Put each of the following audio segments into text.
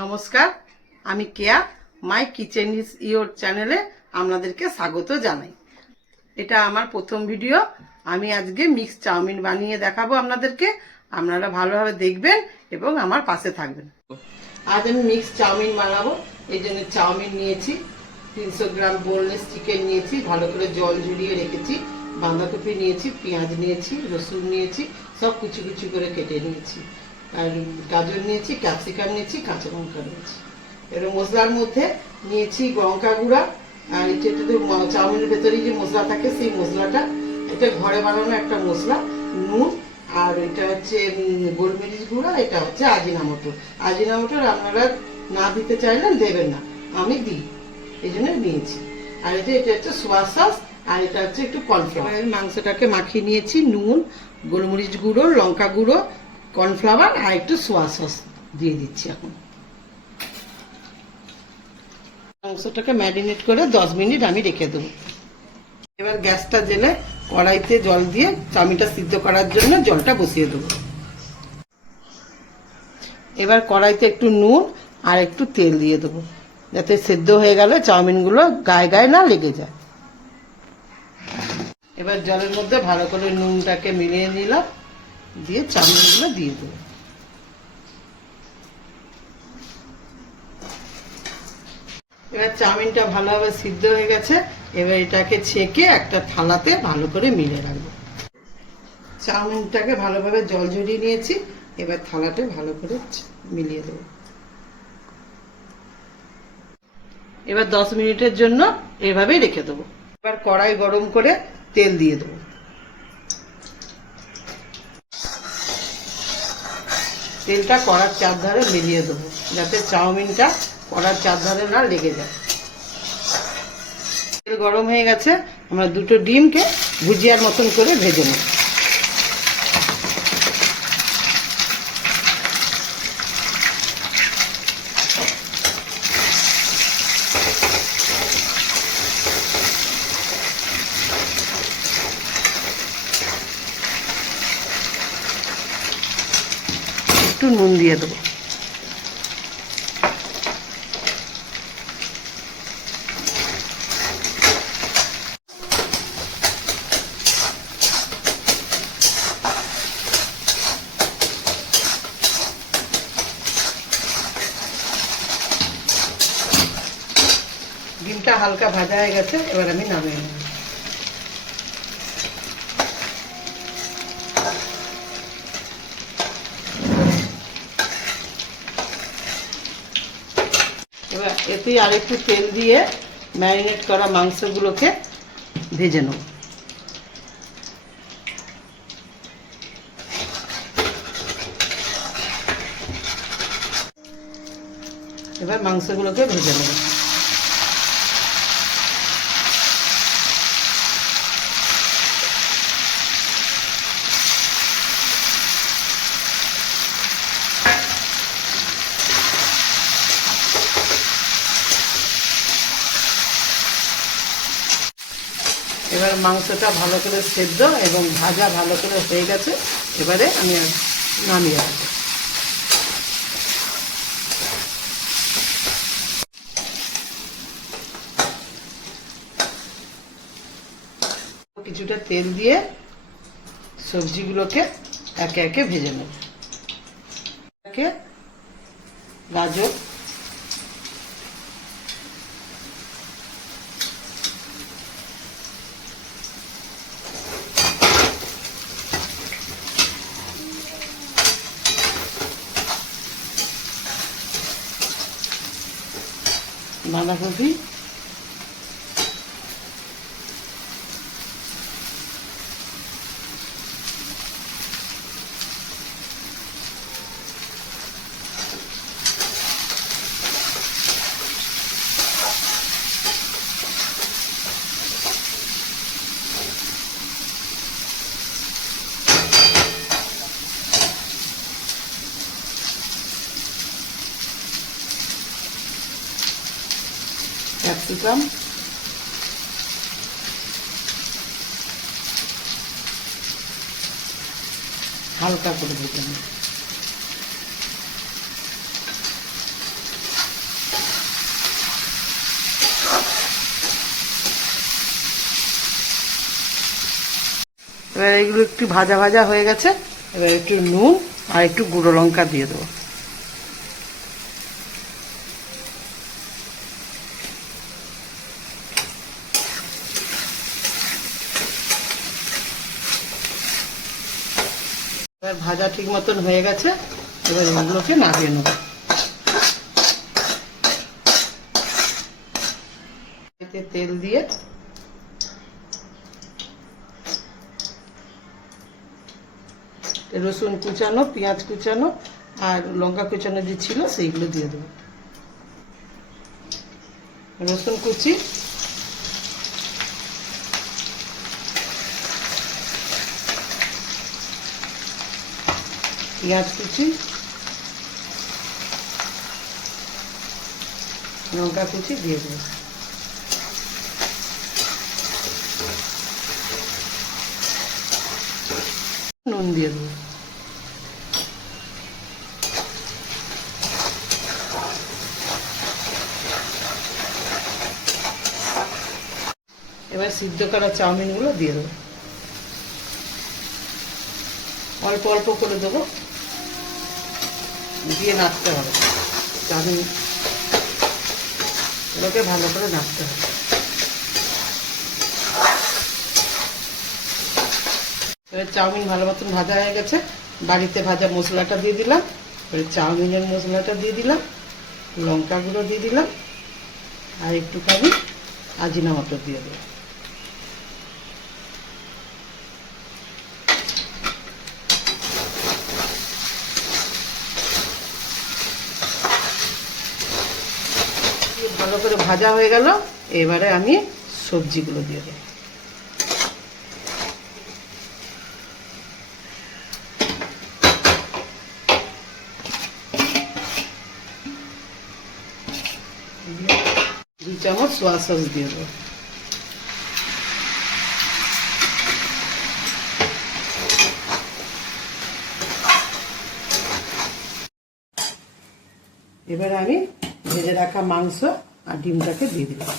নমস্কার, আমি কেয়া। মাই kitchen is your চ্যানেলে আপনাদেরকে স্বাগত জানাই। এটা আমার প্রথম ভিডিও। আমি আজকে মিক্স চাউমিন বানিয়ে দেখাবো আপনাদেরকে। আপনারা ভালোভাবে দেখবেন এবং আমার পাশে থাকবেন। আজ আমি মিক্স চাউমিন বানাবো। এই জন্য চাউমিন নিয়েছি, 300 গ্রাম বোনলেস চিকেন নিয়েছি, ভালো করে জল ঝরিয়ে রেখেছি, বাঁধাকপি নিয়েছি, পেঁয়াজ নিয়েছি, রসুন নিয়েছি, সব কুচি কুচি করে কেটে নিয়েছি, আর গাজর নিয়েছি, ক্যাপসিকাম নিয়েছি, কাঁচা লঙ্কা নিয়েছি। এবার মশলার মধ্যে নিয়েছি লঙ্কা গুঁড়া, আর এটা চাউমিনের ভেতরে যে মশলা থাকে সেই মশলাটা, এটা ঘরে বানানো একটা মশলা, নুন, আর এটা হচ্ছে গোলমরিচ গুঁড়া, এটা হচ্ছে আজিনামোটো। আজিনামোটো আপনারা না দিতে চাইলেন দেবেন না, আমি দিই, এই জন্য নিয়েছি। আর এটা হচ্ছে সোয়া সস, আর এটা হচ্ছে একটু কর্নফ্লাওয়ার। আমি মাংসটাকে মাখিয়ে নিয়েছি, নুন, গোলমরিচ গুঁড়ো, লঙ্কা গুঁড়ো, কর্নফ্লাওয়ার আর একটু সোয়া সস দিয়ে দিচ্ছি। এখন মাংসটাকে ম্যারিনেট করে 10 মিনিট আমি রেখে দেবো। এবার গ্যাসটা জেলে কড়াইতে জল দিয়ে চাউমিনটা সিদ্ধ করার জন্য জলটা বসিয়ে দেবো। এবার কড়াইতে একটু নুন আর একটু তেল দিয়ে দেবো, যাতে সেদ্ধ হয়ে গেলে চাউমিনগুলো গায়ে গায়ে না লেগে যায়। এবার জলের মধ্যে ভালো করে নুনটাকে মিলিয়ে নিলাম, দিয়ে চাউমিনগুলো দিয়ে দেবো। এবার চাউমিনটা ভালোভাবে সিদ্ধ হয়ে গেছে। এবার এটাকে ছেঁকে একটা থালাতে ভালো করে মিলে রাখবো। চাউমিনটাকে ভালোভাবে জল ঝরিয়ে নিয়েছি, এবার থালাতে ভালো করে মিলিয়ে দেবো। এবার 10 মিনিটের জন্য এভাবেই রেখে দেবো। এবার কড়াই গরম করে তেল দিয়ে দেবো। তেলটা কড়ার চারধারে মিলিয়ে দেবো, যাতে চাউমিনটা কড়ার চারধারে না লেগে যায়। তেল গরম হয়ে গেছে, আমরা দুটো ডিমকে ভুজিয়ার মতন করে ভেজে নেব। একটু নুন দিয়ে দেবো। ডিমটা হালকা ভাজা হয়ে গেছে, এবার আমি নামিয়ে নেব। এবার এতে আরেকটু তেল দিয়ে ম্যারিনেট করা মাংসগুলোকে ভেজে নেব। এবার মাংসগুলোকে ভেজে নেব। এবার মাংসটা ভালো করে সেদ্ধ এবং ভাজা ভালো করে হয়ে গেছে। এবারে আমি নামিয়ে রাখবো। কিছুটা তেল দিয়ে সবজিগুলোকে একে একে ভেজে নেব। গাজর, বাঁধাকপি, ক্যাপসিকাম, হালকা করে ভেজে নেব। এবার এগুলো একটু ভাজা ভাজা হয়ে গেছে, এবার একটু নুন আর একটু গুঁড়ো লঙ্কা দিয়ে দেবো। এবার ভাজা ঠিক মতন হয়ে গেছে, এবার এগুলোকে নামিয়ে নেব। এতে তেল দিয়ে রসুন কুচানো, পেঁয়াজ কুচানো আর লঙ্কা কুচানো যে ছিল সেইগুলো দিয়ে দেবো। রসুন কুচি, পেঁয়াজ কুচি, লঙ্কা কুচি দিয়ে দেবো। নুন দিয়ে দেবো। এবার সিদ্ধ করা চাউমিনগুলো দিয়ে দেবো, অল্প অল্প করে দেবো, দিয়ে নাড়তে হবে। চাউমিন এগুলোকে ভালো করে নাড়তে হবে। এবার চাউমিন ভালো মতন ভাজা হয়ে গেছে, বাড়িতে ভাজা মশলাটা দিয়ে দিলাম, এবার চাউমিনের মশলাটা দিয়ে দিলাম, লঙ্কা গুঁড়ো দিয়ে দিলাম আর একটুখানি আজিনামোটো দিয়ে দেবো। ভালো করে ভাজা হয়ে গেল, এবারে আমি সবজিগুলো দিয়ে দেবো। দু চামচ সোয়া সস দিয়ে দেবো। এবার আমি ভেজে রাখা মাংস আর ডিমটাকে দিয়ে দিলাম।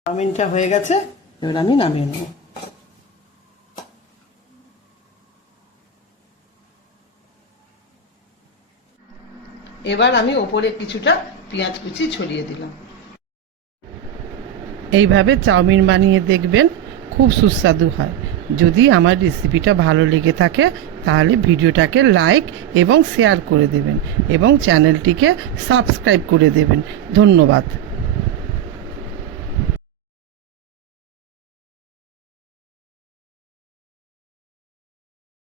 চাউমিনটা হয়ে গেছে, এবার আমি নামিয়ে নেব। এবার আমি ওপরে কিছুটা পেঁয়াজ কুচি ছড়িয়ে দিলাম। এইভাবে চাউমিন বানিয়ে দেখবেন, খুব সুস্বাদু হয়। যদি আমার রেসিপিটা ভালো লেগে থাকে তাহলে ভিডিওটাকে লাইক এবং শেয়ার করে দেবেন এবং চ্যানেলটিকে সাবস্ক্রাইব করে দেবেন। ধন্যবাদ।